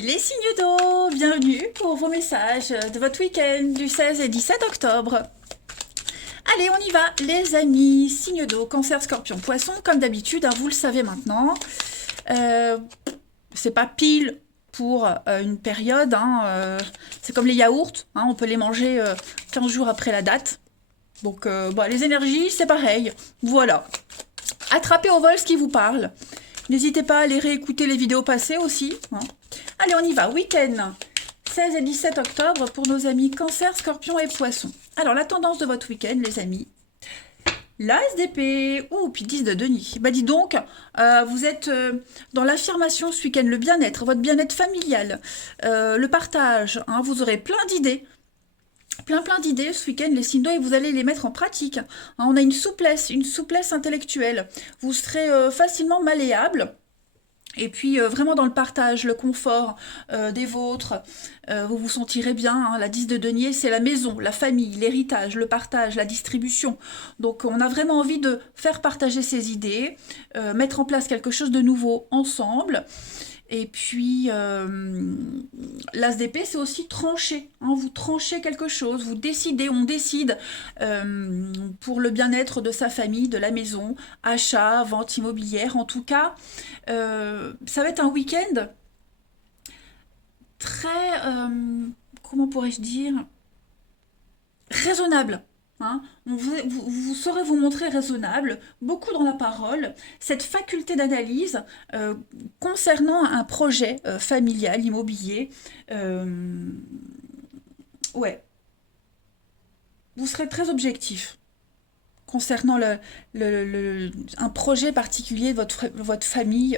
Les signes d'eau, bienvenue pour vos messages de votre week-end du 16 et 17 octobre. Allez, on y va, les amis, signes d'eau, cancer, scorpion, poisson, comme d'habitude, hein, vous le savez maintenant. C'est pas pile pour une période, hein, c'est comme les yaourts, hein, on peut les manger 15 jours après la date. Donc, les énergies, c'est pareil. Voilà. Attrapez au vol ce qui vous parle. N'hésitez pas à aller réécouter les vidéos passées aussi, hein. Allez, on y va. Week-end 16 et 17 octobre pour nos amis Cancer, Scorpion et Poisson. Alors, la tendance de votre week-end, les amis. L'As d'épée, puis 10 de Denis. Bah dis donc, vous êtes dans l'affirmation ce week-end, le bien-être, votre bien-être familial, le partage, hein, vous aurez plein d'idées. Plein d'idées ce week-end, les signes d'eau, et vous allez les mettre en pratique. Hein, on a une souplesse intellectuelle. Vous serez facilement malléable. Et puis vraiment dans le partage, le confort des vôtres, vous vous sentirez bien, hein. La 10 de denier, c'est la maison, la famille, l'héritage, le partage, la distribution. Donc on a vraiment envie de faire partager ses idées, mettre en place quelque chose de nouveau ensemble. Et puis, l'as d'épée, c'est aussi trancher, hein. Vous tranchez quelque chose, vous décidez, on décide pour le bien-être de sa famille, de la maison, achat, vente immobilière. En tout cas, ça va être un week-end très, comment pourrais-je dire, raisonnable. Hein. Vous saurez vous montrer raisonnable, beaucoup dans la parole, cette faculté d'analyse concernant un projet familial, immobilier. Ouais, vous serez très objectif concernant un projet particulier de votre famille,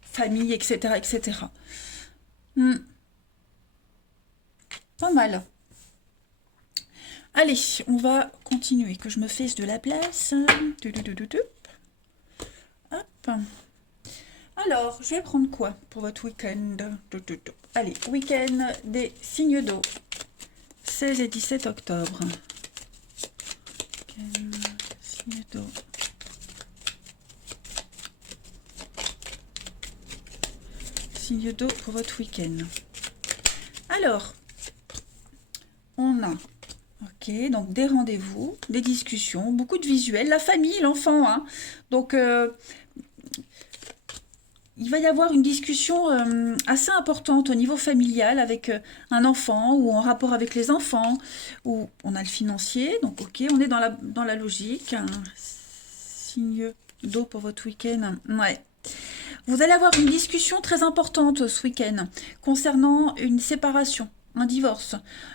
famille, etc. etc. Hmm, pas mal. Allez, on va continuer, que je me fasse de la place. Hop. Alors, je vais prendre quoi pour votre week-end? Allez, week-end des signes d'eau. 16 et 17 octobre. Week-end, signes d'eau. Signes d'eau pour votre week-end. Alors, on a... Ok, donc des rendez-vous, des discussions, beaucoup de visuels, la famille, l'enfant, hein. Donc, il va y avoir une discussion assez importante au niveau familial avec un enfant ou en rapport avec les enfants, où on a le financier, donc ok, on est dans la logique. Un signe d'eau pour votre week-end, ouais. Vous allez avoir une discussion très importante ce week-end concernant une séparation, un divorce.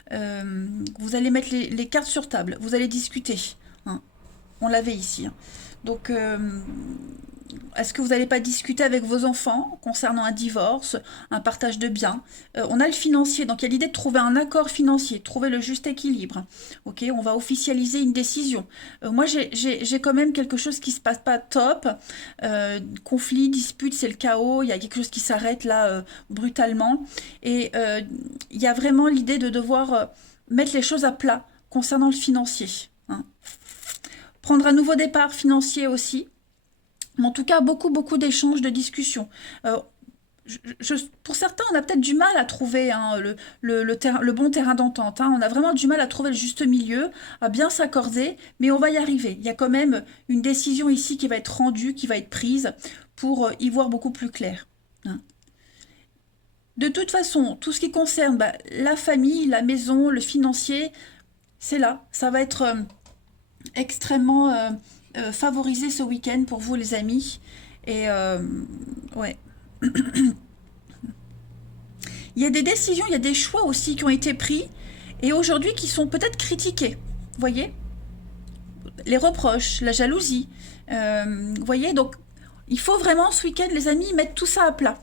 Vous allez mettre les cartes sur table, vous allez discuter, hein. On l'avait ici, hein. Donc, est-ce que vous n'allez pas discuter avec vos enfants concernant un divorce, un partage de biens? On a le financier, donc il y a l'idée de trouver un accord financier, de trouver le juste équilibre. Ok, on va officialiser une décision. Moi, j'ai quand même quelque chose qui se passe pas top. Conflit, dispute, c'est le chaos. Il y a quelque chose qui s'arrête là brutalement. Et il y a vraiment l'idée de devoir mettre les choses à plat concernant le financier, hein. Prendre un nouveau départ financier aussi. Mais en tout cas, beaucoup d'échanges, de discussions. Euh, pour certains, on a peut-être du mal à trouver, hein, le bon terrain d'entente, hein. On a vraiment du mal à trouver le juste milieu, à bien s'accorder, mais on va y arriver. Il y a quand même une décision ici qui va être rendue, qui va être prise pour y voir beaucoup plus clair, hein. De toute façon, tout ce qui concerne la famille, la maison, le financier, c'est là. Ça va être extrêmement favorisé ce week-end pour vous, les amis. Et ouais. Il y a des décisions, il y a des choix aussi qui ont été pris et aujourd'hui qui sont peut-être critiqués. Vous voyez? Les reproches, la jalousie. Vous voyez? Donc, il faut vraiment ce week-end, les amis, mettre tout ça à plat.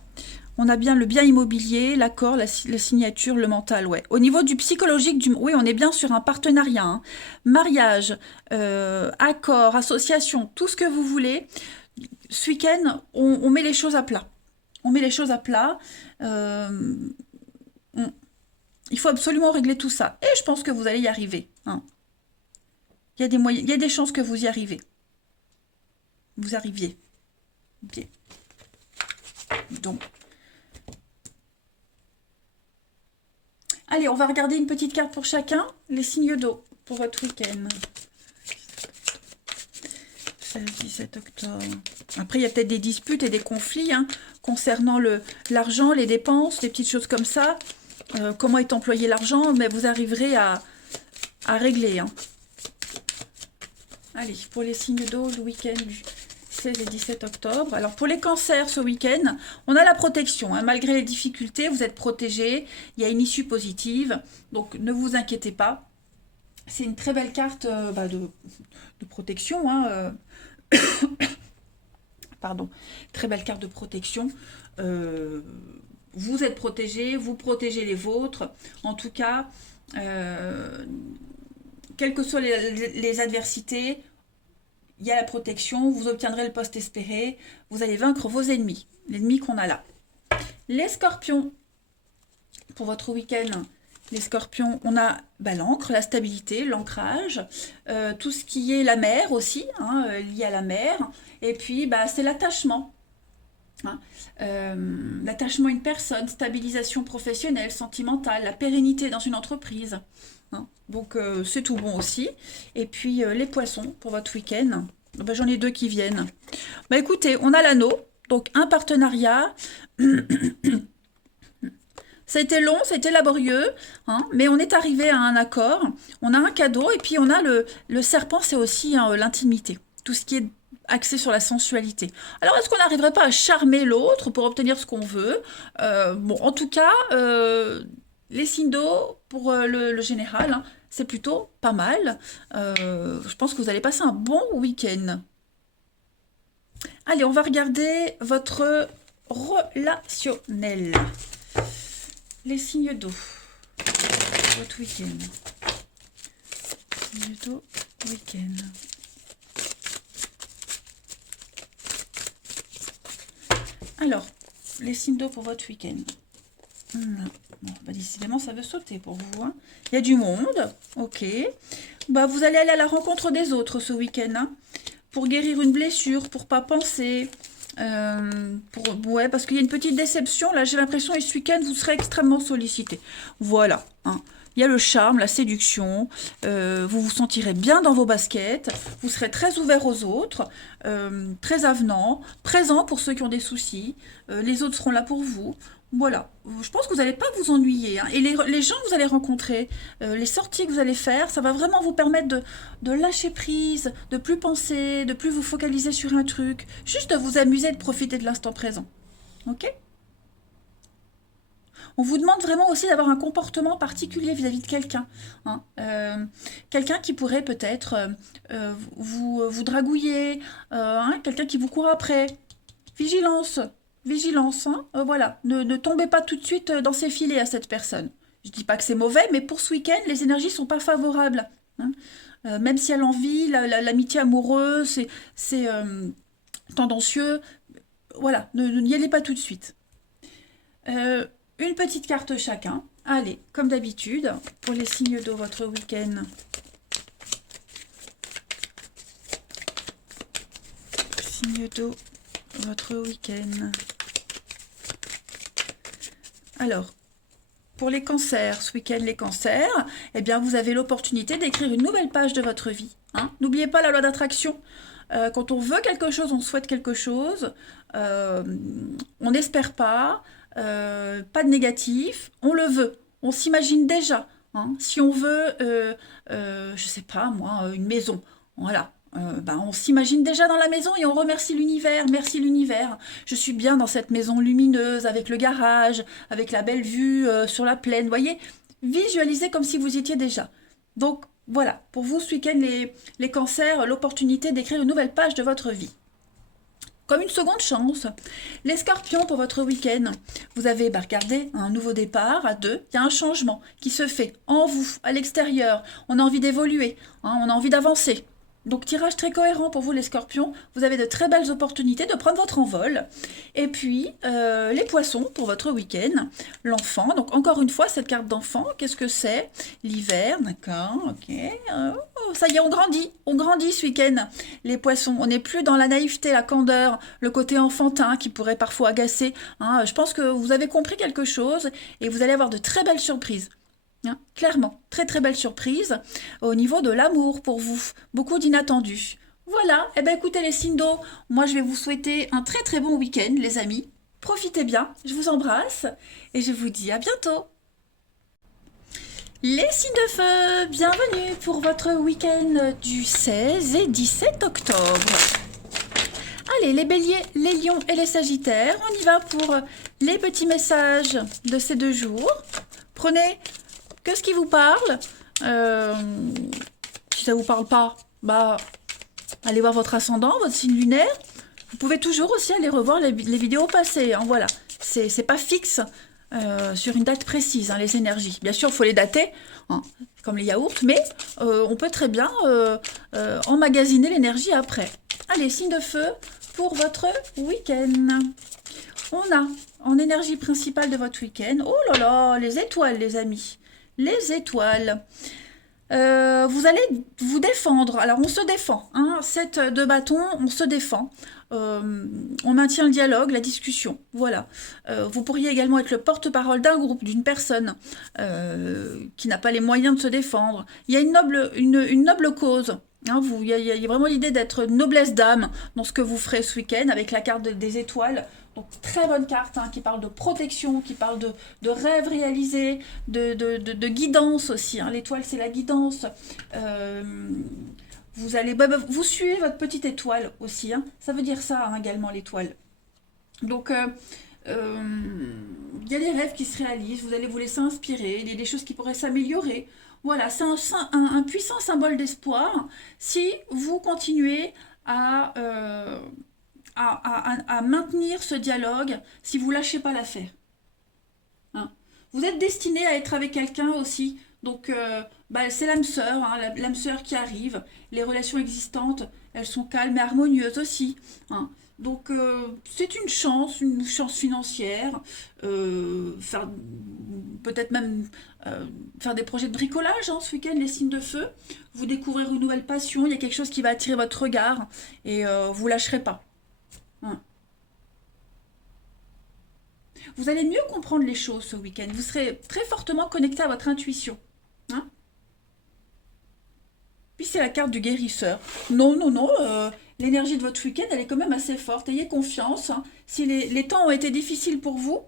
On a bien le bien immobilier, l'accord, la signature, le mental, ouais. Au niveau du psychologique, oui, on est bien sur un partenariat, hein. Mariage, accord, association, tout ce que vous voulez. Ce week-end, on met les choses à plat. On met les choses à plat. Euh, il faut absolument régler tout ça. Et je pense que vous allez y arriver, hein. Il y a des moyens, il y a des chances que vous y arrivez. Vous arriviez. Ok. Donc, Allez, on va regarder une petite carte pour chacun. Les signes d'eau pour votre week-end. 16-17 octobre. Après, il y a peut-être des disputes et des conflits hein, concernant l'argent, les dépenses, les petites choses comme ça. Comment est employé l'argent, mais vous arriverez à régler. Hein. Allez, pour les signes d'eau, le week-end du 16 et 17 octobre. Alors, pour les cancers, ce week-end, on a la protection. Hein. Malgré les difficultés, vous êtes protégés. Il y a une issue positive. Donc, ne vous inquiétez pas. C'est une très belle carte de protection. Hein, Pardon. Très belle carte de protection. Vous êtes protégés, vous protégez les vôtres. En tout cas, quelles que soient les adversités, il y a la protection, vous obtiendrez le poste espéré, vous allez vaincre vos ennemis, l'ennemi qu'on a là. Les scorpions, pour votre week-end, les scorpions, on a l'ancre, la stabilité, l'ancrage, tout ce qui est la mer aussi, hein, lié à la mer, et puis c'est l'attachement. Hein. L'attachement à une personne, stabilisation professionnelle, sentimentale, la pérennité dans une entreprise. Hein. Donc c'est tout bon aussi. Et puis les poissons pour votre week-end. J'en ai deux qui viennent. Écoutez, on a l'anneau, donc un partenariat. Ça a été long, ça a été laborieux, hein, mais on est arrivé à un accord. On a un cadeau et puis on a le serpent, c'est aussi hein, l'intimité. Tout ce qui est axé sur la sensualité. Alors, est-ce qu'on n'arriverait pas à charmer l'autre pour obtenir ce qu'on veut? En tout cas, les signes d'eau, pour le général, hein, c'est plutôt pas mal. Je pense que vous allez passer un bon week-end. Allez, on va regarder votre relationnel. Les signes d'eau, votre week-end. Signes d'eau, week-end. Alors, les signes d'eau pour votre week-end. Décidément, ça veut sauter pour vous. Hein. Il y a du monde, ok. Vous allez aller à la rencontre des autres ce week-end, hein, pour guérir une blessure, pour pas penser. Parce qu'il y a une petite déception. Là, j'ai l'impression que ce week-end, vous serez extrêmement sollicité. Voilà. Hein. Il y a le charme, la séduction, vous vous sentirez bien dans vos baskets, vous serez très ouvert aux autres, très avenant, présent pour ceux qui ont des soucis, les autres seront là pour vous. Voilà, je pense que vous n'allez pas vous ennuyer. Hein. Et les gens que vous allez rencontrer, les sorties que vous allez faire, ça va vraiment vous permettre de lâcher prise, de plus penser, de plus vous focaliser sur un truc, juste de vous amuser, de profiter de l'instant présent. Ok ? On vous demande vraiment aussi d'avoir un comportement particulier vis-à-vis de quelqu'un. Hein. Quelqu'un qui pourrait peut-être vous dragouiller, hein, quelqu'un qui vous court après. Vigilance, vigilance. Hein. Voilà, ne tombez pas tout de suite dans ses filets à cette personne. Je ne dis pas que c'est mauvais, mais pour ce week-end, les énergies ne sont pas favorables. Hein. Même si elle envie, l'amitié amoureuse, c'est tendancieux. Voilà, n'y allez pas tout de suite. Une petite carte chacun. Allez, comme d'habitude, pour les signes de votre week-end. Signe d'eau, votre week-end. Alors, pour les cancers, ce week-end, les cancers, eh bien, vous avez l'opportunité d'écrire une nouvelle page de votre vie. Hein. N'oubliez pas la loi d'attraction. Quand on veut quelque chose, on souhaite quelque chose. On n'espère pas. Pas de négatif, on le veut, on s'imagine déjà. Hein. Si on veut, je sais pas moi, une maison, voilà. On s'imagine déjà dans la maison et on remercie l'univers. Merci l'univers. Je suis bien dans cette maison lumineuse avec le garage, avec la belle vue sur la plaine. Voyez, visualisez comme si vous y étiez déjà. Donc voilà, pour vous ce week-end les cancers, l'opportunité d'écrire une nouvelle page de votre vie. Comme une seconde chance, les scorpions pour votre week-end, vous avez regardez, un nouveau départ à deux, il y a un changement qui se fait en vous, à l'extérieur, on a envie d'évoluer, hein, on a envie d'avancer. Donc tirage très cohérent pour vous les scorpions, vous avez de très belles opportunités de prendre votre envol. Et puis les poissons pour votre week-end, l'enfant, donc encore une fois cette carte d'enfant, qu'est-ce que c'est? L'hiver, d'accord, ok, ça y est on grandit ce week-end, les poissons, on n'est plus dans la naïveté, la candeur, le côté enfantin qui pourrait parfois agacer, hein. Je pense que vous avez compris quelque chose et vous allez avoir de très belles surprises. hein, clairement, très très belle surprise au niveau de l'amour pour vous. Beaucoup d'inattendus. Voilà, eh ben écoutez les signes d'eau, moi je vais vous souhaiter un très très bon week-end les amis. Profitez bien, je vous embrasse et je vous dis à bientôt. Les signes de feu, bienvenue pour votre week-end du 16 et 17 octobre. Allez, les béliers, les lions et les sagittaires, on y va pour les petits messages de ces 2 jours. Prenez que ce qui vous parle. Euh, Si ça vous parle pas, bah allez voir votre ascendant, votre signe lunaire. Vous pouvez toujours aussi aller revoir les vidéos passées, hein, voilà. C'est pas fixe sur une date précise, hein, les énergies. Bien sûr, il faut les dater, hein, comme les yaourts, mais on peut très bien emmagasiner l'énergie après. Allez, signe de feu pour votre week-end. On a en énergie principale de votre week-end, oh là là, les étoiles, les amis. Les étoiles. Vous allez vous défendre. Alors, on se défend. Hein. 7 de bâton, on se défend. On maintient le dialogue, la discussion. Voilà. Vous pourriez également être le porte-parole d'un groupe, d'une personne qui n'a pas les moyens de se défendre. Il y a une noble cause. Hein, il y a vraiment l'idée d'être noblesse d'âme dans ce que vous ferez ce week-end avec la carte des étoiles. Donc très bonne carte hein, qui parle de protection, qui parle de rêves réalisés, de guidance aussi. Hein. L'étoile c'est la guidance. Vous allez vous suivez votre petite étoile aussi. Hein. Ça veut dire ça hein, également l'étoile. Donc il y a des rêves qui se réalisent, vous allez vous laisser inspirer, il y a des choses qui pourraient s'améliorer. Voilà, c'est un puissant symbole d'espoir si vous continuez à, à maintenir ce dialogue, si vous lâchez pas l'affaire. Hein. Vous êtes destiné à être avec quelqu'un aussi, donc c'est l'âme sœur, hein, l'âme sœur qui arrive. Les relations existantes, elles sont calmes et harmonieuses aussi. Hein. Donc c'est une chance financière, faire peut-être même faire des projets de bricolage hein, ce week-end, les signes de feu. Vous découvrir une nouvelle passion, il y a quelque chose qui va attirer votre regard et vous lâcherez pas. Hein. Vous allez mieux comprendre les choses ce week-end. Vous serez très fortement connecté à votre intuition. Hein. Puis c'est la carte du guérisseur. Non, non, non. L'énergie de votre week-end, elle est quand même assez forte. Ayez confiance. Hein. Si les temps ont été difficiles pour vous,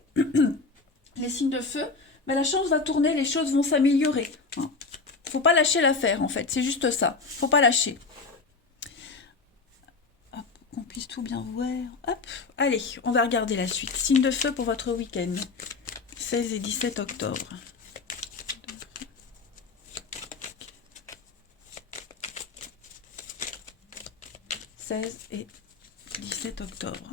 les signes de feu, ben la chance va tourner, les choses vont s'améliorer. Hein. Faut pas lâcher l'affaire, en fait. C'est juste ça. Faut pas lâcher. Hop, qu'on puisse tout bien voir. Hop. Allez, on va regarder la suite. Signe de feu pour votre week-end. 16 et 17 octobre. 16 et 17 octobre.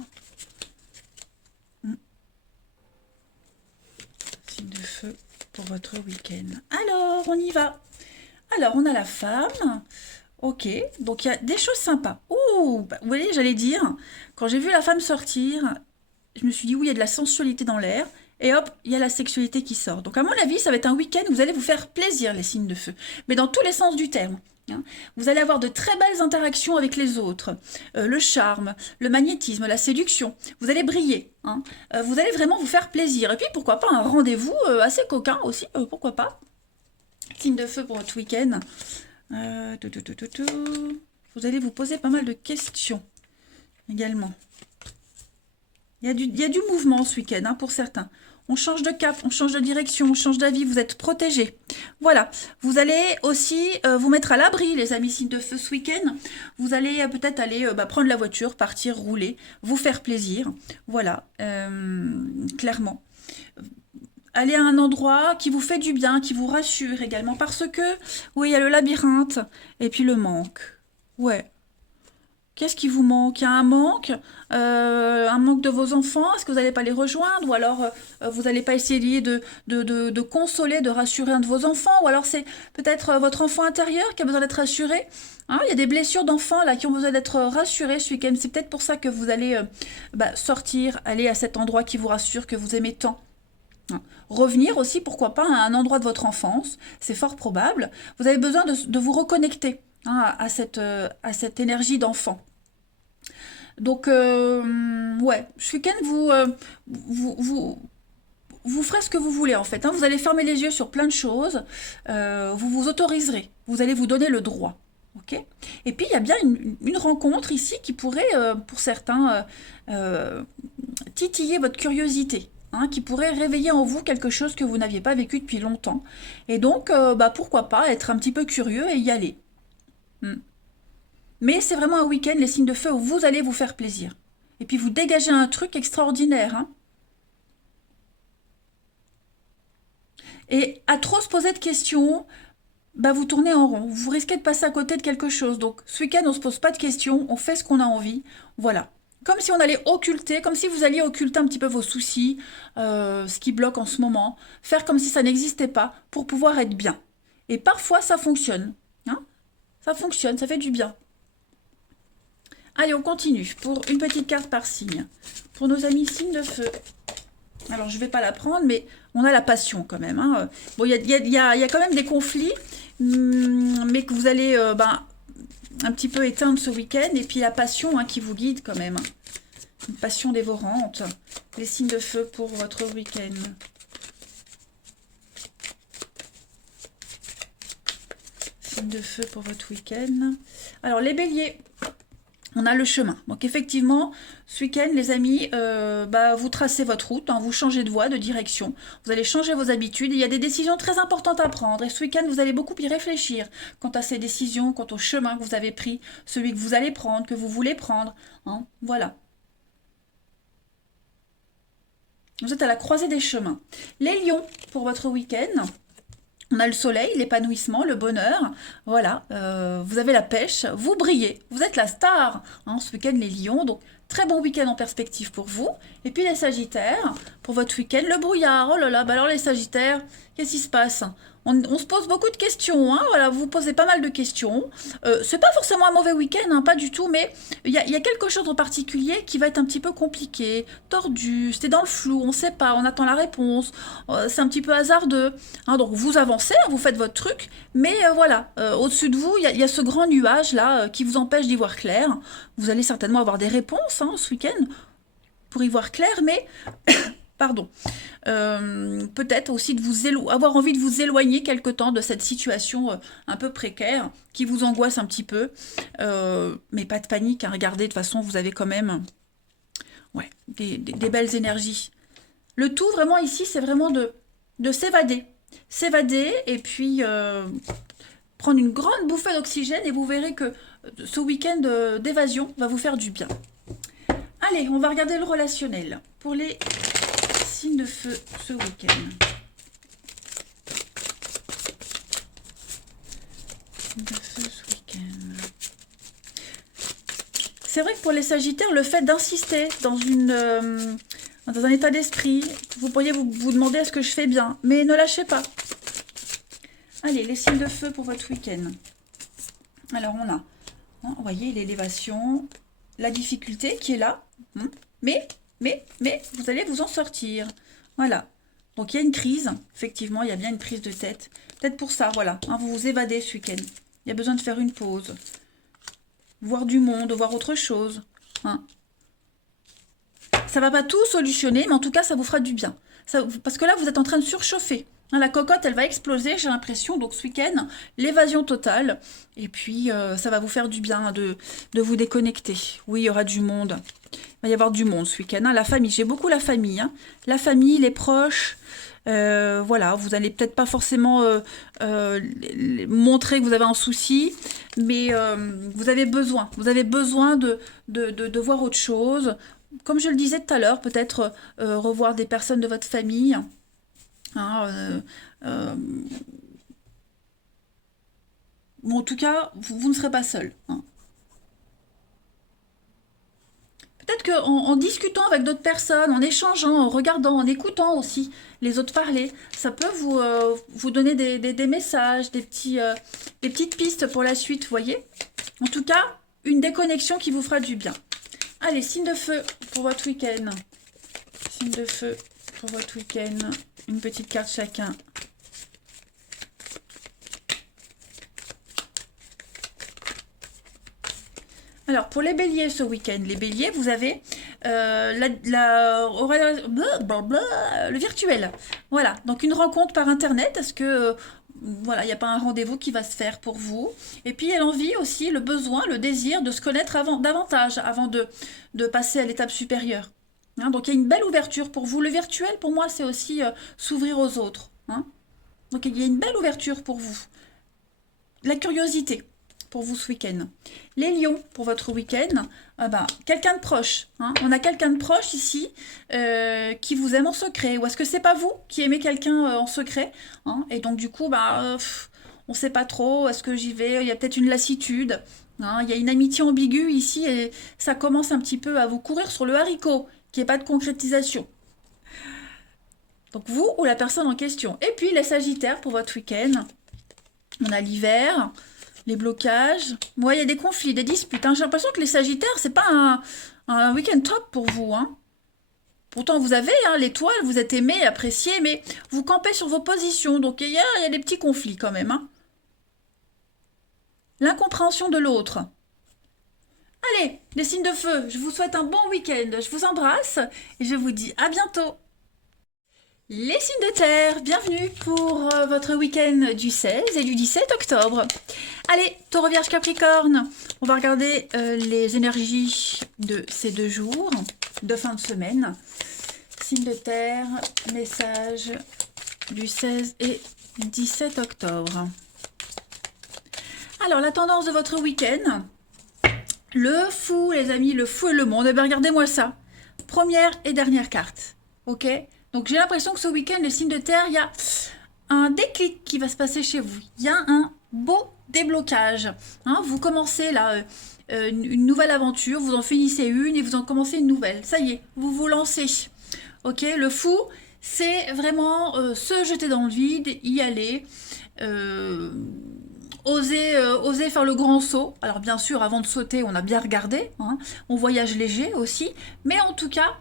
Signe de feu pour votre week-end. Alors, on y va. Alors, on a la femme. Ok, donc il y a des choses sympas. Ouh, bah, vous voyez, j'allais dire, quand j'ai vu la femme sortir, je me suis dit, oui, il y a de la sensualité dans l'air. Et hop, il y a la sexualité qui sort. Donc à mon avis, ça va être un week-end où vous allez vous faire plaisir, les signes de feu. Mais dans tous les sens du terme. Hein. Vous allez avoir de très belles interactions avec les autres. Le charme, le magnétisme, la séduction. Vous allez briller. Hein. Vous allez vraiment vous faire plaisir. Et puis, pourquoi pas un rendez-vous assez coquin aussi. Pourquoi pas. Signe de feu pour votre week-end. Vous allez vous poser pas mal de questions également. Il y a du mouvement ce week-end hein, pour certains. On change de cap, on change de direction, on change d'avis, vous êtes protégés. Voilà, vous allez aussi vous mettre à l'abri, les amis signes de feu ce week-end. Vous allez peut-être aller prendre la voiture, partir, rouler, vous faire plaisir. Voilà, clairement. Allez à un endroit qui vous fait du bien, qui vous rassure également. Parce que, oui, il y a le labyrinthe et puis le manque. Ouais. Qu'est-ce qui vous manque? Il y a un manque de vos enfants. Est-ce que vous n'allez pas les rejoindre? Ou alors vous n'allez pas essayer de consoler, de rassurer un de vos enfants? Ou alors c'est peut-être votre enfant intérieur qui a besoin d'être rassuré? Hein, il y a des blessures d'enfants là qui ont besoin d'être rassurés ce week-end. C'est peut-être pour ça que vous allez sortir, aller à cet endroit qui vous rassure, que vous aimez tant. Hein. Revenir aussi, pourquoi pas, à un endroit de votre enfance. C'est fort probable. Vous avez besoin de vous reconnecter. Hein, à cette énergie d'enfant. Donc, ouais, ce week-end, vous ferez ce que vous voulez en fait, hein. Vous allez fermer les yeux sur plein de choses, vous vous autoriserez, vous allez vous donner le droit. Ok. Et puis il y a bien une rencontre ici qui pourrait, pour certains, titiller votre curiosité, hein, qui pourrait réveiller en vous quelque chose que vous n'aviez pas vécu depuis longtemps. Et donc, bah, pourquoi pas être un petit peu curieux et y aller. Hmm. Mais c'est vraiment un week-end, les signes de feu, où vous allez vous faire plaisir. Et puis vous dégagez un truc extraordinaire, hein. Et à trop se poser de questions, bah vous tournez en rond. Vous risquez de passer à côté de quelque chose. Donc ce week-end, on se pose pas de questions, on fait ce qu'on a envie. Voilà. Comme si on allait occulter, comme si vous alliez occulter un petit peu vos soucis, ce qui bloque en ce moment. Faire comme si ça n'existait pas pour pouvoir être bien. Et parfois, ça fonctionne, hein. Ça fonctionne, ça fait du bien. Allez, on continue pour une petite carte par signe. Pour nos amis signes de feu. Alors, je ne vais pas la prendre, mais on a la passion quand même, hein. Bon, il y a quand même des conflits, mais que vous allez un petit peu éteindre ce week-end. Et puis la passion, hein, qui vous guide quand même. Une passion dévorante. Les signes de feu pour votre week-end. Signes de feu pour votre week-end. Alors, les béliers. On a le chemin. Donc effectivement, ce week-end, les amis, vous tracez votre route, hein, vous changez de voie, de direction. Vous allez changer vos habitudes. Il y a des décisions très importantes à prendre. Et ce week-end, vous allez beaucoup y réfléchir quant à ces décisions, quant au chemin que vous avez pris, celui que vous allez prendre, que vous voulez prendre, hein, voilà. Vous êtes à la croisée des chemins. Les lions, pour votre week-end. On a le soleil, l'épanouissement, le bonheur. Voilà, vous avez la pêche, vous brillez, vous êtes la star, hein, ce week-end les lions. Donc très bon week-end en perspective pour vous. Et puis les sagittaires, pour votre week-end, le brouillard. Oh là là, bah alors les sagittaires, qu'est-ce qui se passe? On se pose beaucoup de questions, hein, voilà, vous posez pas mal de questions. C'est pas forcément un mauvais week-end, hein, pas du tout, mais il y a quelque chose en particulier qui va être un petit peu compliqué, tordu, c'est dans le flou, on sait pas, on attend la réponse, c'est un petit peu hasardeux, hein. Donc vous avancez, hein, vous faites votre truc, mais voilà, au-dessus de vous, il y a ce grand nuage là qui vous empêche d'y voir clair. Vous allez certainement avoir des réponses, hein, ce week-end pour y voir clair, mais pardon, peut-être aussi de avoir envie de vous éloigner quelque temps de cette situation un peu précaire qui vous angoisse un petit peu, mais pas de panique, hein. Regardez, de toute façon, vous avez quand même ouais, des belles énergies. Le tout vraiment ici, c'est vraiment de s'évader. S'évader et puis prendre une grande bouffée d'oxygène et vous verrez que ce week-end d'évasion va vous faire du bien. Allez, on va regarder le relationnel pour les signes de feu ce week-end. Signes de feu ce week-end. C'est vrai que pour les sagittaires, le fait d'insister dans un état d'esprit, vous pourriez vous demander est-ce que je fais bien, mais ne lâchez pas. Allez, les signes de feu pour votre week-end. Alors on a, hein, vous voyez, l'élévation, la difficulté qui est là, hein, mais vous allez vous en sortir. Voilà. Donc il y a une crise, effectivement, il y a bien une prise de tête. Peut-être pour ça, voilà, hein, vous vous évadez ce week-end. Il y a besoin de faire une pause. Voir du monde, voir autre chose, hein. Ça va pas tout solutionner, mais en tout cas, ça vous fera du bien. Parce que là, vous êtes en train de surchauffer. Hein, la cocotte, elle va exploser, j'ai l'impression. Donc ce week-end, l'évasion totale. Et puis, ça va vous faire du bien de vous déconnecter. Oui, il y aura du monde. Il va y avoir du monde ce week-end, hein. La famille, j'ai beaucoup la famille, hein. La famille, les proches. Voilà, vous n'allez peut-être pas forcément montrer que vous avez un souci, mais vous avez besoin de voir autre chose. Comme je le disais tout à l'heure, peut-être revoir des personnes de votre famille, hein, ou en tout cas, vous ne serez pas seul, hein. Peut-être qu'en discutant avec d'autres personnes, en échangeant, en regardant, en écoutant aussi les autres parler, ça peut vous donner des messages, des petites pistes pour la suite, vous voyez. En tout cas, une déconnexion qui vous fera du bien. Allez, signe de feu pour votre week-end. Signe de feu pour votre week-end. Une petite carte chacun. Alors, pour les béliers ce week-end, les béliers, vous avez le virtuel. Voilà, donc une rencontre par Internet, est-ce que voilà, il n'y a pas un rendez-vous qui va se faire pour vous. Et puis il y a l'envie aussi, le besoin, le désir de se connaître davantage avant de passer à l'étape supérieure. Hein, donc il y a une belle ouverture pour vous. Le virtuel, pour moi, c'est aussi s'ouvrir aux autres. Hein. Donc il y a une belle ouverture pour vous. La curiosité pour vous ce week-end. Les lions pour votre week-end, quelqu'un de proche. Hein. On a quelqu'un de proche ici qui vous aime en secret. Ou est-ce que c'est pas vous qui aimez quelqu'un en secret, hein. Et donc du coup, on ne sait pas trop. Est-ce que j'y vais? Il y a peut-être une lassitude. Hein. Il y a une amitié ambiguë ici et ça commence un petit peu à vous courir sur le haricot, qui n'est pas de concrétisation. Donc vous ou la personne en question. Et puis les sagittaires pour votre week-end. On a l'hiver, les blocages. Moi, il y a des conflits, des disputes. Hein. J'ai l'impression que les sagittaires, c'est pas un week-end top pour vous. Hein. Pourtant, vous avez l'étoile, vous êtes aimé, apprécié, mais vous campez sur vos positions. Donc il y a des petits conflits quand même. Hein. L'incompréhension de l'autre. Allez, les signes de feu, je vous souhaite un bon week-end. Je vous embrasse et je vous dis à bientôt. Les signes de terre, bienvenue pour votre week-end du 16 et du 17 octobre. Allez, Taureau, Vierge, Capricorne, on va regarder les énergies de ces 2 jours de fin de semaine. Signes de terre, message du 16 et 17 octobre. Alors, la tendance de votre week-end, le fou, les amis, le fou et le monde. Eh bien, regardez-moi ça. Première et dernière carte, ok ? Donc j'ai l'impression que ce week-end, les signes de terre, il y a un déclic qui va se passer chez vous. Il y a un beau déblocage. Hein, vous commencez là une nouvelle aventure, vous en finissez une et vous en commencez une nouvelle. Ça y est, vous vous lancez. Ok, le fou, c'est vraiment se jeter dans le vide, y aller, oser faire le grand saut. Alors bien sûr, avant de sauter, on a bien regardé. Hein, on voyage léger aussi. Mais en tout cas...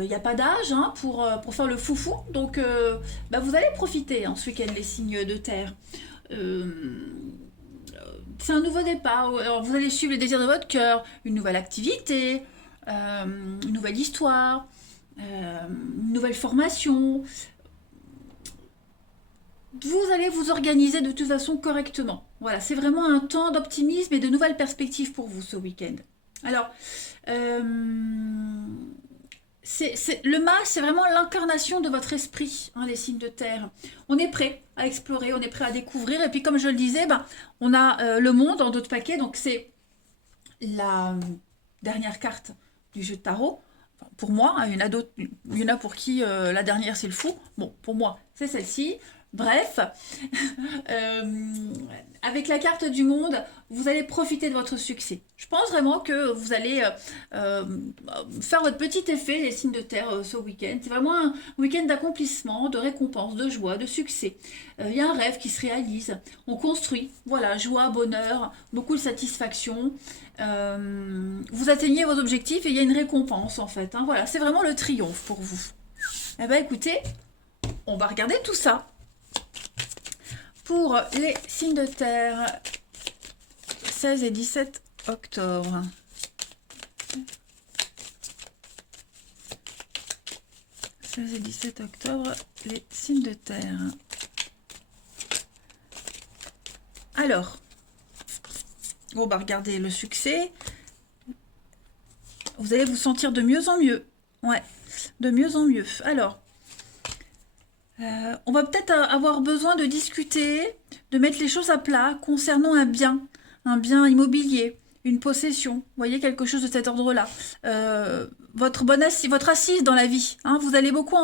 il n'y a pas d'âge hein, pour faire le foufou, donc vous allez profiter ce week-end les signes de terre. C'est un nouveau départ, alors vous allez suivre les désirs de votre cœur, une nouvelle activité, une nouvelle histoire, une nouvelle formation. Vous allez vous organiser de toute façon correctement. Voilà, c'est vraiment un temps d'optimisme et de nouvelles perspectives pour vous ce week-end. Alors, le mât, c'est vraiment l'incarnation de votre esprit, hein, les signes de terre. On est prêt à explorer, on est prêt à découvrir. Et puis, comme je le disais, on a le monde en d'autres paquets. Donc, c'est la dernière carte du jeu de tarot. Enfin, pour moi, hein, il y en a pour qui la dernière, c'est le fou. Bon, pour moi, c'est celle-ci. Bref, avec la carte du monde, vous allez profiter de votre succès. Je pense vraiment que vous allez faire votre petit effet, les signes de terre, ce week-end. C'est vraiment un week-end d'accomplissement, de récompense, de joie, de succès. Il y a un rêve qui se réalise. On construit, voilà, joie, bonheur, beaucoup de satisfaction. Vous atteignez vos objectifs et il y a une récompense, en fait. Hein, voilà, c'est vraiment le triomphe pour vous. Eh bien, écoutez, on va regarder tout ça. Pour les signes de terre, 16 et 17 octobre. « 16 et 17 octobre, les signes de terre. » Alors, on va regarder le succès. Vous allez vous sentir de mieux en mieux. Ouais, de mieux en mieux. Alors, on va peut-être avoir besoin de discuter, de mettre les choses à plat concernant un bien immobilier, une possession. Vous voyez, quelque chose de cet ordre-là. Votre assise dans la vie. Hein, vous allez beaucoup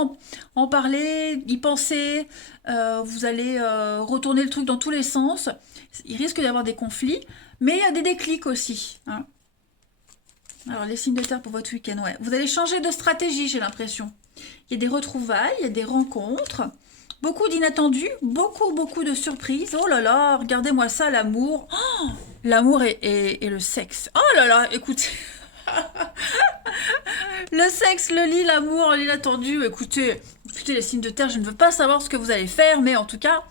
en parler, y penser. Vous allez retourner le truc dans tous les sens. Il risque d'y avoir des conflits, mais il y a des déclics aussi. Hein. Alors, les signes de terre pour votre week-end, ouais. Vous allez changer de stratégie, j'ai l'impression. Il y a des retrouvailles, il y a des rencontres, beaucoup d'inattendus, beaucoup de surprises. Oh là là, regardez-moi ça, l'amour. Oh, l'amour et le sexe. Oh là là, écoutez. Le sexe, le lit, l'amour, l'inattendu. Écoutez, les signes de terre, je ne veux pas savoir ce que vous allez faire, mais en tout cas,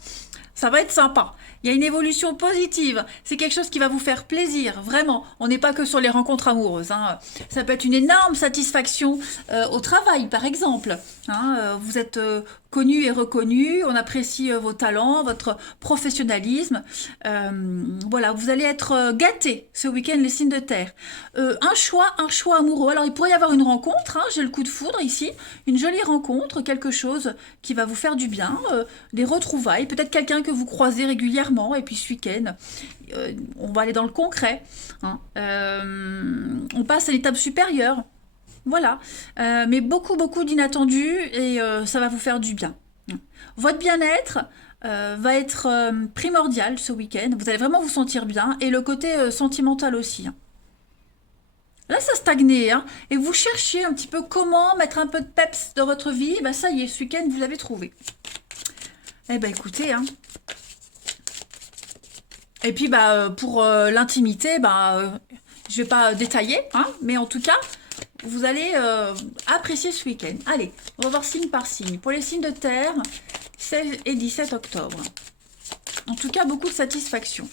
ça va être sympa. Il y a une évolution positive. C'est quelque chose qui va vous faire plaisir, vraiment. On n'est pas que sur les rencontres amoureuses, hein. Ça peut être une énorme satisfaction au travail, par exemple, hein. Vous êtes connu et reconnu, on apprécie vos talents, votre professionnalisme. Voilà, vous allez être gâtés ce week-end, les signes de terre. Un choix amoureux. Alors, il pourrait y avoir une rencontre, hein, j'ai le coup de foudre ici, une jolie rencontre, quelque chose qui va vous faire du bien, des retrouvailles, peut-être quelqu'un que vous croisez régulièrement, et puis ce week-end, on va aller dans le concret, hein. On passe à l'étape supérieure. Voilà. Mais beaucoup, beaucoup d'inattendus et ça va vous faire du bien. Votre bien-être va être primordial ce week-end. Vous allez vraiment vous sentir bien et le côté sentimental aussi, hein. Là, ça stagnait, hein, et vous cherchiez un petit peu comment mettre un peu de peps dans votre vie. Bah, ça y est, ce week-end, vous l'avez trouvé. Eh ben, écoutez, hein. Et puis, bah, pour l'intimité, bah, je vais pas détailler, hein, mais en tout cas, vous allez apprécier ce week-end. Allez, on va voir signe par signe. Pour les signes de terre, 16 et 17 octobre. En tout cas, beaucoup de satisfaction.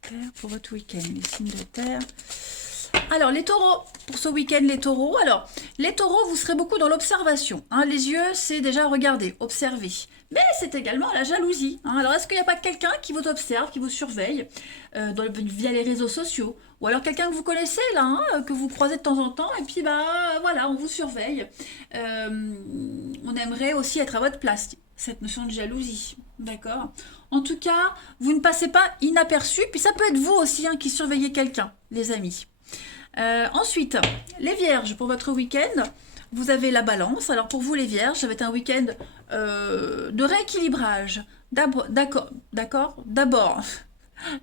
Terre pour votre week-end, les signes de terre. Alors, les taureaux, pour ce week-end, les taureaux. Alors, les taureaux, vous serez beaucoup dans l'observation, hein. Les yeux, c'est déjà regarder, observer. Mais c'est également la jalousie, hein. Alors, est-ce qu'il n'y a pas quelqu'un qui vous observe, qui vous surveille via les réseaux sociaux? Ou alors quelqu'un que vous connaissez, là, hein, que vous croisez de temps en temps, et puis, bah, voilà, on vous surveille. On aimerait aussi être à votre place, cette notion de jalousie, d'accord? En tout cas, vous ne passez pas inaperçu, puis ça peut être vous aussi, hein, qui surveillez quelqu'un, les amis. Ensuite, les vierges, pour votre week-end, vous avez la balance. Alors pour vous les vierges, ça va être un week-end de rééquilibrage. D'abord,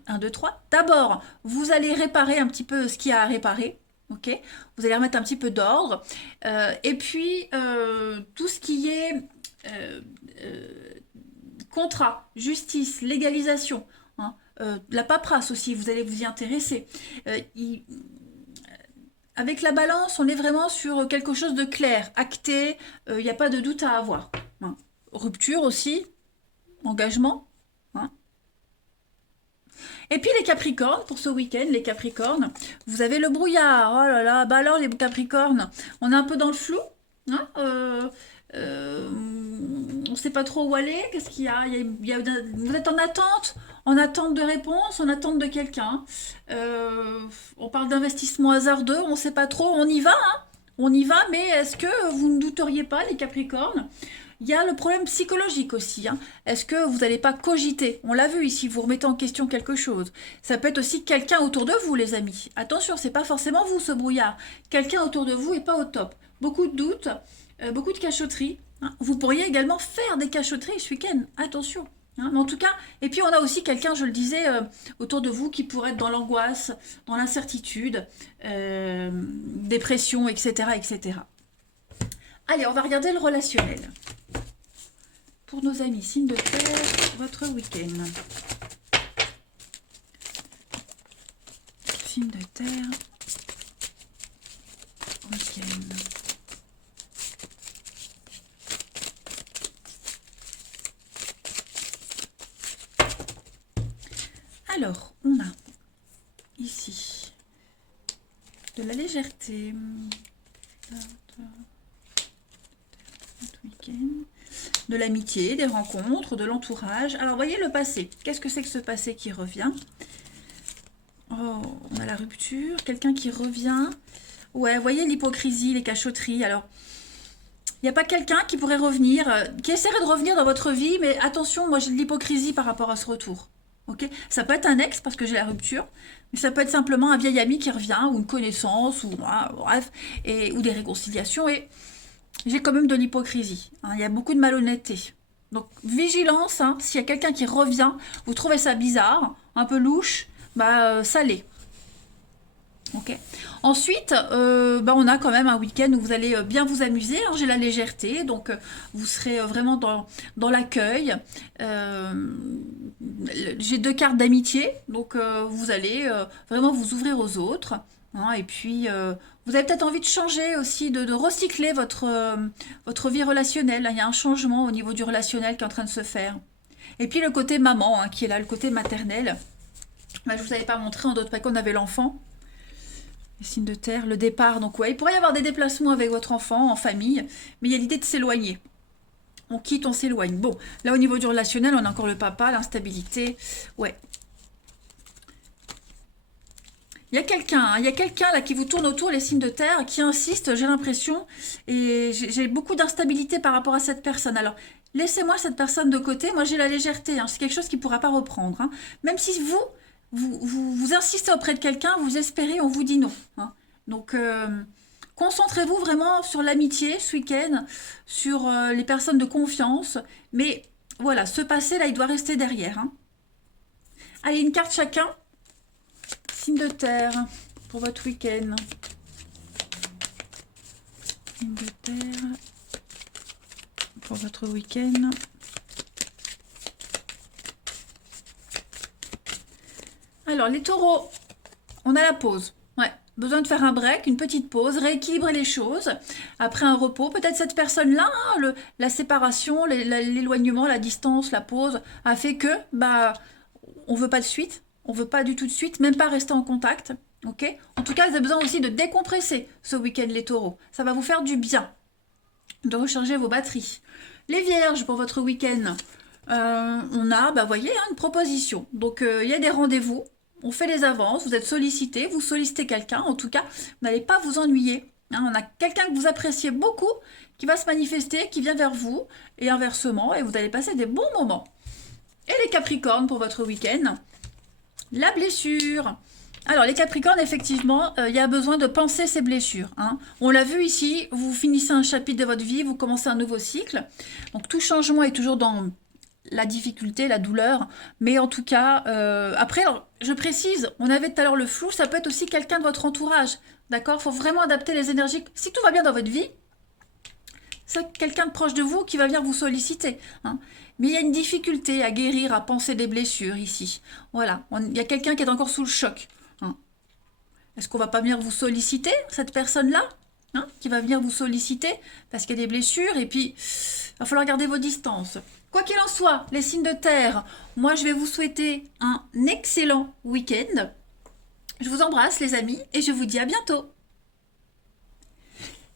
1, 2, 3. D'abord, vous allez réparer un petit peu ce qu'il y a à réparer. Ok, vous allez remettre un petit peu d'ordre. Et puis, tout ce qui est euh, contrat, justice, légalisation, hein, la paperasse aussi, vous allez vous y intéresser. Avec la balance, on est vraiment sur quelque chose de clair, acté, il n'y a pas de doute à avoir, hein. Rupture aussi, engagement, hein. Et puis les Capricornes, pour ce week-end, les Capricornes, vous avez le brouillard. Oh là là, bah alors les Capricornes, on est un peu dans le flou, hein, on ne sait pas trop où aller. Qu'est-ce qu'il y a, vous êtes en attente de réponse, en attente de quelqu'un. On parle d'investissement hasardeux, on ne sait pas trop, on y va, hein, on y va, mais est-ce que vous ne douteriez pas, les Capricornes? Il y a le problème psychologique aussi, hein. Est-ce que vous n'allez pas cogiter? On l'a vu ici, vous remettez en question quelque chose. Ça peut être aussi quelqu'un autour de vous, les amis. Attention, c'est pas forcément vous, ce brouillard. Quelqu'un autour de vous est pas au top. Beaucoup de doutes, beaucoup de cachotteries, hein. Vous pourriez également faire des cachotteries ce week-end. Attention, hein. Mais en tout cas, et puis on a aussi quelqu'un, je le disais, autour de vous qui pourrait être dans l'angoisse, dans l'incertitude, dépression, etc., etc. Allez, on va regarder le relationnel. Pour nos amis, signe de terre, votre week-end. Signe de terre, week-end. Alors, on a ici de la légèreté. Week-end. De l'amitié, des rencontres, de l'entourage. Alors, voyez le passé. Qu'est-ce que c'est que ce passé qui revient? Oh, on a la rupture, quelqu'un qui revient. Ouais, voyez l'hypocrisie, les cachotteries. Alors, il n'y a pas quelqu'un qui pourrait revenir, qui essaierait de revenir dans votre vie, mais attention, moi j'ai de l'hypocrisie par rapport à ce retour. Ok, ça peut être un ex parce que j'ai la rupture, mais ça peut être simplement un vieil ami qui revient, ou une connaissance, ou bref, ou des réconciliations, et j'ai quand même de l'hypocrisie, hein. Il y a beaucoup de malhonnêteté. Donc vigilance, hein, s'il y a quelqu'un qui revient, vous trouvez ça bizarre, un peu louche, bah ça l'est. Ok. Ensuite, bah, on a quand même un week-end où vous allez bien vous amuser. Alors, j'ai la légèreté, donc vous serez vraiment dans l'accueil. J'ai 2 cartes d'amitié, donc vous allez vraiment vous ouvrir aux autres, hein. Et puis, vous avez peut-être envie de changer aussi, de recycler votre vie relationnelle. Il y a un changement au niveau du relationnel qui est en train de se faire. Et puis le côté maman, hein, qui est là, le côté maternel. Bah, je vous avais pas montré, en d'autres pas qu'on avait l'enfant. Les signes de terre, le départ. Donc ouais, il pourrait y avoir des déplacements avec votre enfant, en famille, mais il y a l'idée de s'éloigner. On quitte, on s'éloigne. Bon, là au niveau du relationnel, on a encore le papa, l'instabilité. Ouais. Il y a quelqu'un là qui vous tourne autour, les signes de terre, qui insiste, j'ai l'impression, et j'ai beaucoup d'instabilité par rapport à cette personne. Alors, laissez-moi cette personne de côté, moi j'ai la légèreté, hein, c'est quelque chose qui ne pourra pas reprendre. Hein. Même si vous insistez auprès de quelqu'un, vous espérez, on vous dit non. Hein. Donc, concentrez-vous vraiment sur l'amitié ce week-end, sur les personnes de confiance, mais voilà, ce passé là, il doit rester derrière. Hein. Allez, une carte chacun. Signe de terre pour votre week-end. Signe de terre pour votre week-end. Alors, les taureaux, on a la pause. Ouais, besoin de faire un break, une petite pause, rééquilibrer les choses. Après un repos, peut-être cette personne-là, hein, la séparation, l'éloignement, la distance, la pause, a fait que, bah, on veut pas de suite. On veut pas du tout de suite, même pas rester en contact. Ok. En tout cas, vous avez besoin aussi de décompresser ce week-end, les taureaux. Ça va vous faire du bien de recharger vos batteries. Les vierges, pour votre week-end, on a, bah, voyez, hein, une proposition. Donc, il y a des rendez-vous. On fait les avances. Vous êtes sollicité. Vous sollicitez quelqu'un. En tout cas, vous n'allez pas vous ennuyer. Hein, on a quelqu'un que vous appréciez beaucoup qui va se manifester, qui vient vers vous. Et inversement, et vous allez passer des bons moments. Et les capricornes, pour votre week-end, la blessure. Alors, les Capricornes, effectivement, il y a besoin de penser ces blessures. Hein. On l'a vu ici, vous finissez un chapitre de votre vie, vous commencez un nouveau cycle. Donc, tout changement est toujours dans la difficulté, la douleur. Mais en tout cas, après, alors, je précise, on avait tout à l'heure le flou, ça peut être aussi quelqu'un de votre entourage. D'accord? Il faut vraiment adapter les énergies. Si tout va bien dans votre vie, c'est quelqu'un de proche de vous qui va venir vous solliciter. Hein. Mais il y a une difficulté à guérir, à penser des blessures ici. Voilà, il y a quelqu'un qui est encore sous le choc. Hein. Est-ce qu'on va pas venir vous solliciter, cette personne-là, hein, qui va venir vous solliciter parce qu'il y a des blessures et puis il va falloir garder vos distances. Quoi qu'il en soit, les signes de terre, moi je vais vous souhaiter un excellent week-end. Je vous embrasse les amis et je vous dis à bientôt.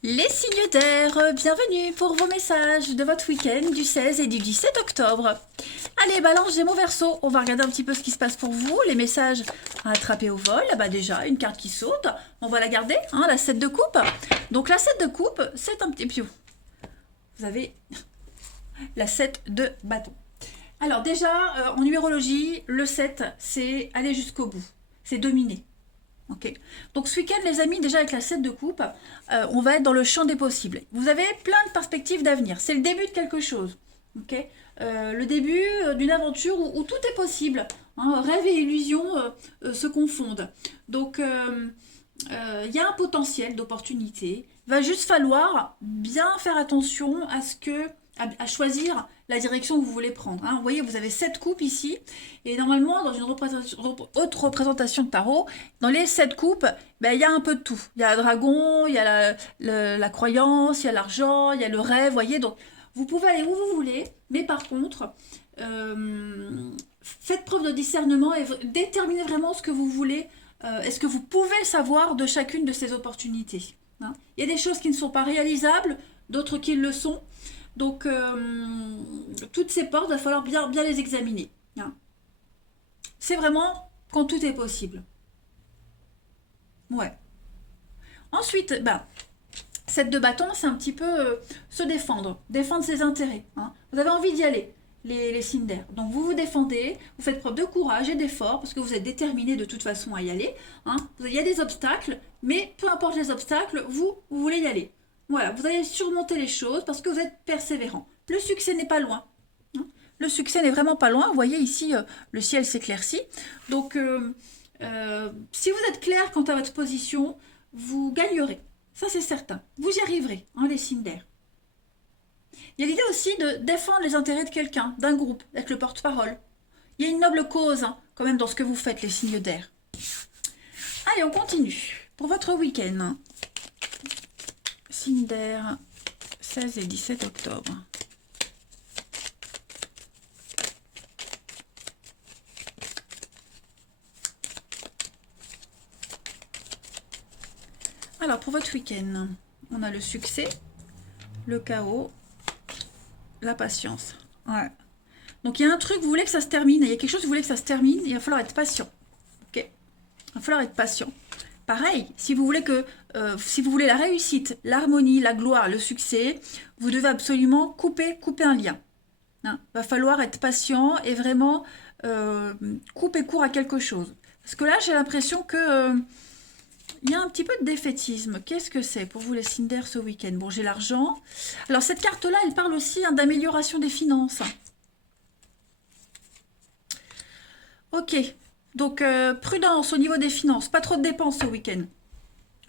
Les signes d'air, bienvenue pour vos messages de votre week-end du 16 et du 17 octobre. Allez, Balance, Gémeaux, Verseau, on va regarder un petit peu ce qui se passe pour vous. Les messages à attraper au vol, bah déjà, une carte qui saute, on va la garder, hein, la 7 de coupe. Donc la 7 de coupe, c'est un petit piou. Vous avez la 7 de bâton. Alors déjà, en numérologie, le 7, c'est aller jusqu'au bout, c'est dominer. Okay. Donc ce week-end, les amis, déjà avec la 7 de coupe, on va être dans le champ des possibles. Vous avez plein de perspectives d'avenir. C'est le début de quelque chose. Okay. Le début d'une aventure où tout est possible. Hein, rêve et illusion se confondent. Donc il y a un potentiel d'opportunité. Il va juste falloir bien faire attention à choisir la direction que vous voulez prendre. Hein. Vous voyez, vous avez 7 coupes ici, et normalement, dans une autre représentation de tarot, dans les 7 coupes, ben, il y a un peu de tout. Il y a le dragon, il y a la croyance, il y a l'argent, il y a le rêve, vous voyez. Donc, vous pouvez aller où vous voulez, mais par contre, faites preuve de discernement et déterminez vraiment ce que vous voulez. Est-ce que vous pouvez savoir de chacune de ces opportunités, hein. Il y a des choses qui ne sont pas réalisables, d'autres qui le sont. Donc, toutes ces portes, il va falloir bien les examiner. Hein. C'est vraiment quand tout est possible. Ouais. Ensuite, bah, cette de bâton, c'est un petit peu se défendre ses intérêts. Hein. Vous avez envie d'y aller, les signes d'air. Donc, vous vous défendez, vous faites preuve de courage et d'effort, parce que vous êtes déterminé de toute façon à y aller. Hein. Il y a des obstacles, mais peu importe les obstacles, vous voulez y aller. Voilà, vous allez surmonter les choses parce que vous êtes persévérant. Le succès n'est pas loin. Hein. Le succès n'est vraiment pas loin. Vous voyez ici, le ciel s'éclaircit. Donc, si vous êtes clair quant à votre position, vous gagnerez. Ça, c'est certain. Vous y arriverez, hein, les signes d'air. Il y a l'idée aussi de défendre les intérêts de quelqu'un, d'un groupe, avec le porte-parole. Il y a une noble cause, hein, quand même, dans ce que vous faites, les signes d'air. Allez, on continue. Pour votre week-end, signes d'air, 16 et 17 octobre. Alors, pour votre week-end, on a le succès, le chaos, la patience. Ouais. Donc, il y a un truc, vous voulez que ça se termine. Il y a quelque chose, vous voulez que ça se termine. Il va falloir être patient. Ok? Il va falloir être patient. Pareil, si vous voulez si vous voulez la réussite, l'harmonie, la gloire, le succès, vous devez absolument couper un lien. Hein. Va falloir être patient et vraiment couper court à quelque chose. Parce que là, j'ai l'impression que il y a un petit peu de défaitisme. Qu'est-ce que c'est pour vous les signes d'air ce week-end? Bon, j'ai l'argent. Alors cette carte-là, elle parle aussi hein, d'amélioration des finances. Ok, donc prudence au niveau des finances, pas trop de dépenses ce week-end.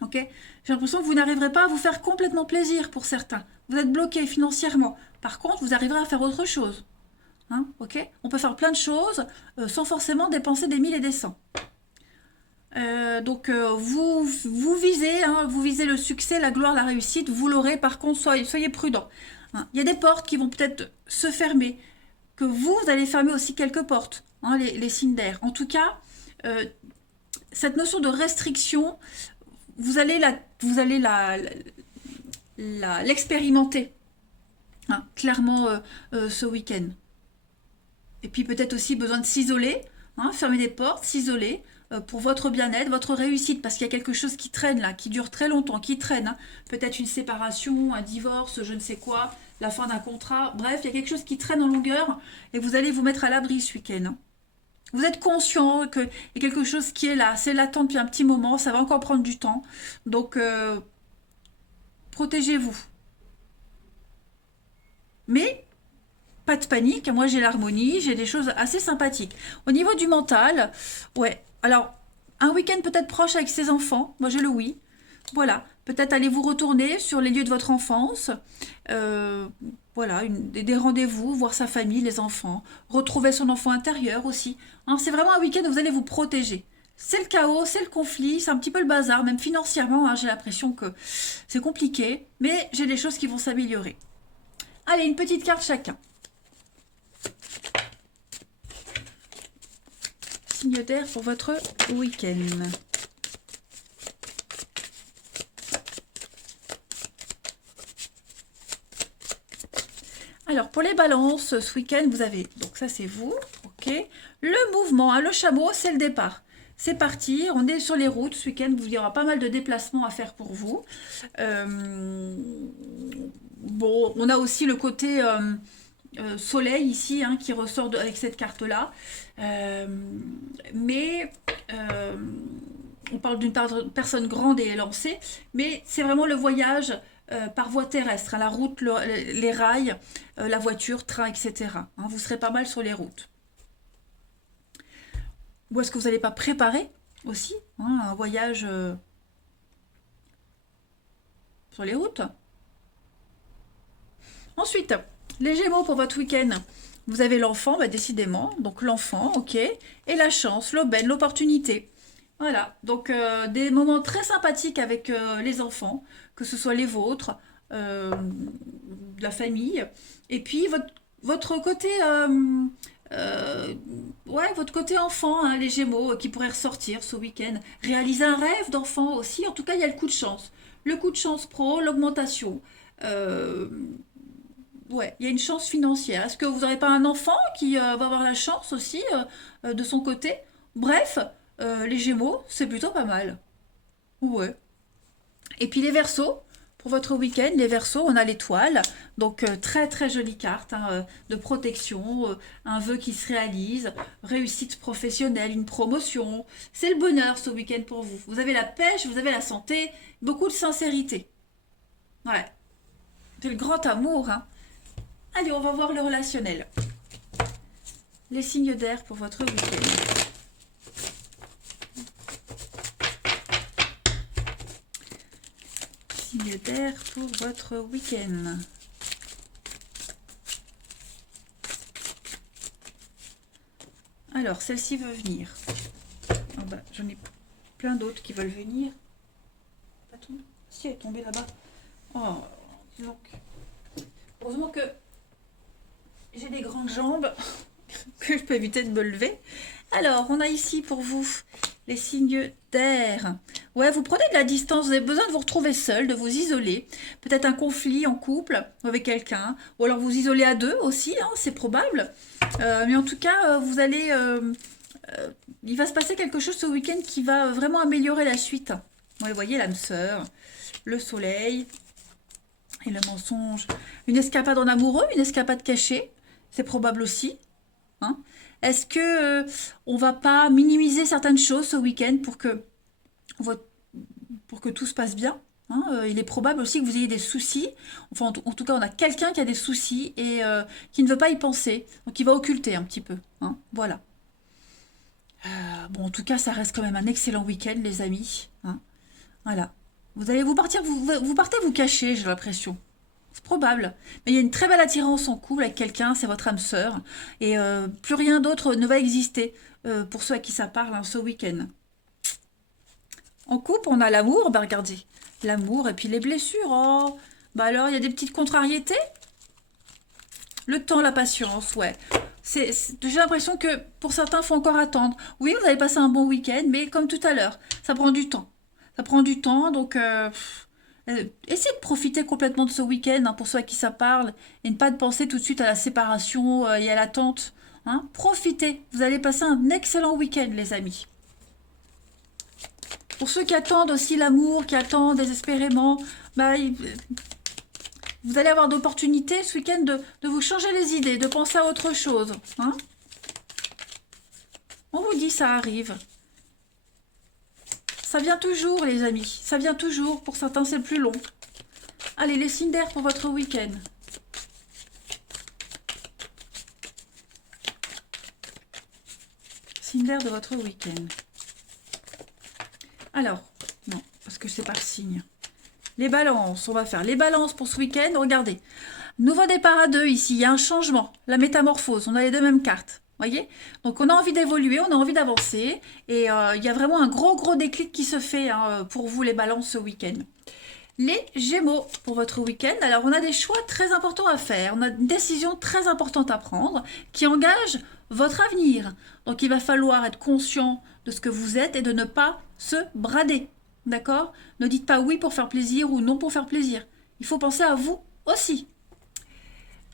Ok, j'ai l'impression que vous n'arriverez pas à vous faire complètement plaisir pour certains. Vous êtes bloqué financièrement. Par contre, vous arriverez à faire autre chose. Hein, ok, on peut faire plein de choses sans forcément dépenser des mille et des cents. Donc vous visez, hein, vous visez le succès, la gloire, la réussite, vous l'aurez. Par contre, soyez prudents. Hein. Il y a des portes qui vont peut-être se fermer, que vous allez fermer aussi quelques portes, hein, les signes d'air. En tout cas, cette notion de restriction, vous allez l'expérimenter, hein, clairement ce week-end. Et puis peut-être aussi besoin de s'isoler, hein, fermer des portes, s'isoler pour votre bien-être, votre réussite, parce qu'il y a quelque chose qui traîne là, qui dure très longtemps, qui traîne. Hein. Peut-être une séparation, un divorce, je ne sais quoi, la fin d'un contrat. Bref, il y a quelque chose qui traîne en longueur et vous allez vous mettre à l'abri ce week-end. Hein. Vous êtes conscient qu'il y a quelque chose qui est là, c'est latent depuis un petit moment, ça va encore prendre du temps. Donc, protégez-vous. Mais pas de panique, moi j'ai l'harmonie, j'ai des choses assez sympathiques. Au niveau du mental, ouais, alors un week-end peut-être proche avec ses enfants, moi j'ai le oui. Voilà, peut-être allez vous retourner sur les lieux de votre enfance, euh, voilà, des rendez-vous, voir sa famille, les enfants, retrouver son enfant intérieur aussi. Hein, c'est vraiment un week-end où vous allez vous protéger. C'est le chaos, c'est le conflit, c'est un petit peu le bazar, même financièrement, hein, j'ai l'impression que c'est compliqué, mais j'ai des choses qui vont s'améliorer. Allez, une petite carte chacun. Signe d'air pour votre week-end. Alors, pour les balances, ce week-end, vous avez, donc ça c'est vous, ok. Le mouvement, hein, le chameau, c'est le départ. C'est parti, on est sur les routes. Ce week-end, il y aura pas mal de déplacements à faire pour vous. Bon, on a aussi le côté soleil ici hein, qui ressort avec cette carte-là. Mais on parle d'une personne grande et élancée, mais c'est vraiment le voyage par voie terrestre, hein, la route, les rails, la voiture, train, etc. Hein, vous serez pas mal sur les routes. Ou est-ce que vous n'allez pas préparer aussi hein, un voyage sur les routes? Ensuite, les Gémeaux pour votre week-end. Vous avez l'enfant, bah décidément, donc l'enfant, ok, et la chance, l'aubaine, l'opportunité. Voilà, donc des moments très sympathiques avec les enfants, que ce soit les vôtres, de la famille, et puis votre côté, ouais, votre côté enfant, hein, les Gémeaux, qui pourraient ressortir ce week-end, réaliser un rêve d'enfant aussi. En tout cas, il y a le coup de chance pro, l'augmentation. Euh, Ouais, il y a une chance financière. Est-ce que vous n'aurez pas un enfant qui va avoir la chance aussi de son côté? Bref, les Gémeaux, c'est plutôt pas mal. Ouais. Et puis les Verseaux, pour votre week-end, les Verseaux, on a l'étoile. Donc très très jolie carte hein, de protection, un vœu qui se réalise, réussite professionnelle, une promotion. C'est le bonheur ce week-end pour vous. Vous avez la pêche, vous avez la santé, beaucoup de sincérité. Ouais, c'est le grand amour. Hein. Allez, on va voir le relationnel. Les signes d'air pour votre week-end. Signes d'air pour votre week-end. Alors, celle-ci veut venir. Oh bah, j'en ai plein d'autres qui veulent venir. Pas tomber. Si, elle est tombée là-bas. Oh, donc. Heureusement que j'ai des grandes jambes que je peux éviter de me lever. Alors, on a ici pour vous les signes d'air. Ouais, vous prenez de la distance, vous avez besoin de vous retrouver seul, de vous isoler. Peut-être un conflit en couple avec quelqu'un, ou alors vous isoler à deux aussi, hein, c'est probable. Mais en tout cas, euh, il va se passer quelque chose ce week-end qui va vraiment améliorer la suite. Ouais, vous voyez, l'âme sœur, le soleil et le mensonge. Une escapade en amoureux, une escapade cachée, c'est probable aussi. Hein. Est-ce que on va pas minimiser certaines choses ce week-end votre pour que tout se passe bien. Hein. Il est probable aussi que vous ayez des soucis. Enfin, en tout cas, on a quelqu'un qui a des soucis et qui ne veut pas y penser. Donc, il va occulter un petit peu. Hein. Voilà. Bon, en tout cas, ça reste quand même un excellent week-end, les amis. Hein. Voilà. Vous allez vous partir, vous partez vous cacher, j'ai l'impression. C'est probable. Mais il y a une très belle attirance en couple avec quelqu'un, c'est votre âme sœur. Et plus rien d'autre ne va exister pour ceux à qui ça parle hein, ce week-end. En couple, on a l'amour, bah regardez, l'amour et puis les blessures. Oh, bah alors il y a des petites contrariétés. Le temps, la patience, ouais. J'ai l'impression que pour certains, il faut encore attendre. Oui, vous avez passé un bon week-end, mais comme tout à l'heure, ça prend du temps. Ça prend du temps, donc essayez de profiter complètement de ce week-end hein, pour ceux à qui ça parle et ne pas de penser tout de suite à la séparation et à l'attente. Hein. Profitez, vous allez passer un excellent week-end, les amis. Pour ceux qui attendent aussi l'amour, qui attendent désespérément, bah, vous allez avoir d'opportunités ce week-end de vous changer les idées, de penser à autre chose. Hein. On vous dit, ça arrive. Ça vient toujours, les amis. Ça vient toujours. Pour certains, c'est plus long. Allez, les signes d'air pour votre week-end. Signes d'air de votre week-end. Alors, non, parce que c'est par signe. Les balances, on va faire les balances pour ce week-end. Regardez, nouveau départ à deux ici, il y a un changement, la métamorphose, on a les deux mêmes cartes. Voyez. Donc on a envie d'évoluer, on a envie d'avancer et il y a vraiment un gros déclic qui se fait hein, pour vous les balances ce week-end. Les Gémeaux pour votre week-end. Alors on a des choix très importants à faire, on a une décision très importante à prendre qui engage votre avenir. Donc il va falloir être conscient de ce que vous êtes et de ne pas se brader. D'accord? Ne dites pas oui pour faire plaisir ou non pour faire plaisir. Il faut penser à vous aussi.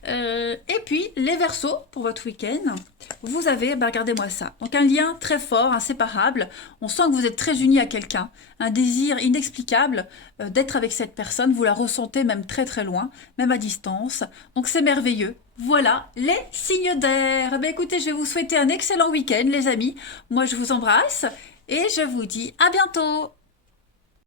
Et puis, les Verseaux, pour votre week-end, vous avez, bah, regardez-moi ça, donc un lien très fort, inséparable, on sent que vous êtes très unis à quelqu'un, un désir inexplicable d'être avec cette personne, vous la ressentez même très loin, même à distance, donc c'est merveilleux. Voilà, les signes d'air. Eh bien, écoutez, je vais vous souhaiter un excellent week-end, les amis. Moi, je vous embrasse et je vous dis à bientôt.